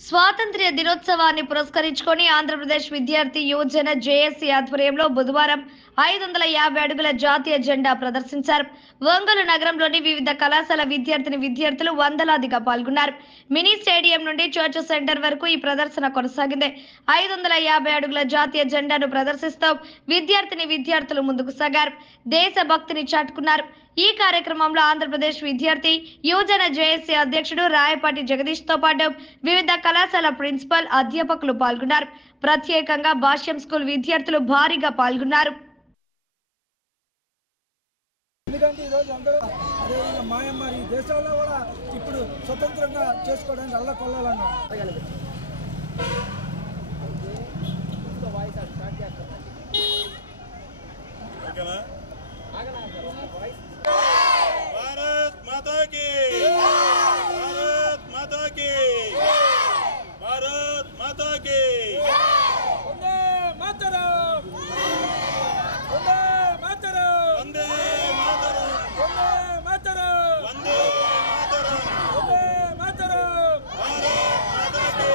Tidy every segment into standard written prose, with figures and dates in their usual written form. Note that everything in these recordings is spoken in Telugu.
స్వాతంత్ర్య దినోత్సవాన్ని పురస్కరించుకొని ఆంధ్రప్రదేశ్ విద్యార్థి యువజన జేఏసీ ఆధ్వర్యంలో బుధవారం 550 అడుగుల జాతీయ జెండా ప్రదర్శించారు. ఒంగోలు నగరంలోని వివిధ కళాశాల విద్యార్థులు వందలాదిగా పాల్గొన్నారు. మినీ స్టేడియం నుండి చర్చ్ సెంటర్ వరకు ఈ ప్రదర్శన కొనసాగింది. 550 అడుగుల జాతీయ జెండాను ప్రదర్శిస్తూ విద్యార్థులు ముందుకు సాగారు. దేశభక్తిని చాటుకున్నారు. ఈ కార్యక్రమంలో ఆంధ్రప్రదేశ్ విద్యార్థి యువజన జేఏసీ అధ్యక్షుడు రాయపాటి జగదీష్ తో పాటు వివిధ కళాశాల ప్రిన్సిపల్, అధ్యాపకులు పాల్గొన్నారు. ప్రత్యేకంగా భాష్యం స్కూల్ విద్యార్థులు భారీగా పాల్గొన్నారు. ఎందుకంటే ఈరోజు అందరూ అదేవిధంగా మాయమ్మారి దేశాల్లో కూడా ఇప్పుడు స్వతంత్రంగా చేసుకోవడానికి అల్లకొల్లాలన్నా भारत माता की भारत माता की भारत माता की वंदे मातरम वंदे मातरम वंदे मातरम वंदे मातरम वंदे मातरम वंदे मातरम भारत माता की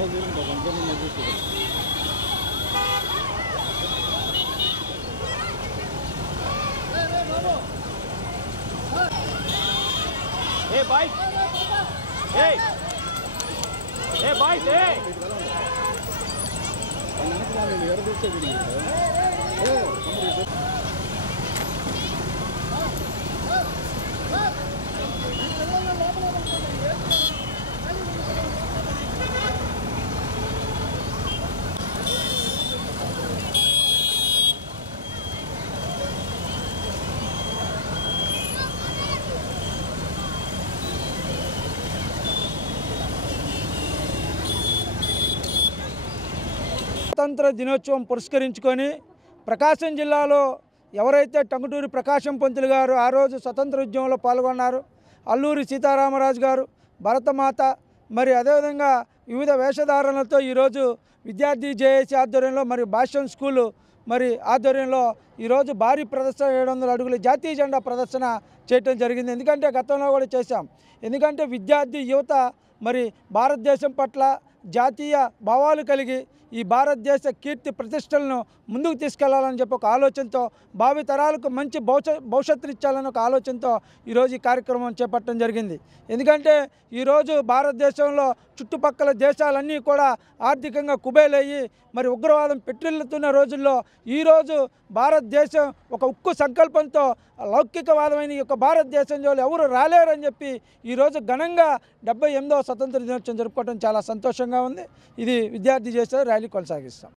Hey boys! Hey! Hey boys! Hey! స్వాతంత్ర దినోత్సవం పురస్కరించుకొని ప్రకాశం జిల్లాలో ఎవరైతే టంగుటూరి ప్రకాశం పంతులు గారు ఆ రోజు స్వతంత్ర ఉద్యమంలో పాల్గొన్నారు, అల్లూరి సీతారామరాజు గారు, భరతమాత, మరి అదేవిధంగా వివిధ వేషధారణలతో ఈరోజు విద్యార్థి జేఏసీ ఆధ్వర్యంలో మరియు భాష్యం స్కూలు మరి ఆధ్వర్యంలో ఈరోజు భారీ ప్రదర్శన 700 అడుగుల జాతీయ జెండా ప్రదర్శన చేయటం జరిగింది. ఎందుకంటే గతంలో కూడా చేశాం. ఎందుకంటే విద్యార్థి యువత మరి భారతదేశం పట్ల జాతీయ భావాలు కలిగి ఈ భారతదేశ కీర్తి ప్రతిష్టలను ముందుకు తీసుకెళ్లాలని చెప్పి ఒక ఆలోచనతో, భావి తరాలకు మంచి భవిష్యత్తునిచ్చాలని ఒక ఆలోచనతో ఈరోజు ఈ కార్యక్రమం చేపట్టడం జరిగింది. ఎందుకంటే ఈరోజు భారతదేశంలో చుట్టుపక్కల దేశాలన్నీ కూడా ఆర్థికంగా కుబేలయ్యి మరి ఉగ్రవాదం పెట్రిల్లుతున్న రోజుల్లో ఈరోజు భారతదేశం ఒక ఉక్కు సంకల్పంతో లౌకికవాదమైన ఈ యొక్క భారతదేశంలో ఎవరు రాలేరని చెప్పి ఈరోజు ఘనంగా 78వ స్వతంత్ర దినోత్సవం జరుపుకోవడం చాలా సంతోషంగా ఉంది. ఇది విద్యార్థి చేసే ర్యాలీ కొనసాగిస్తాం.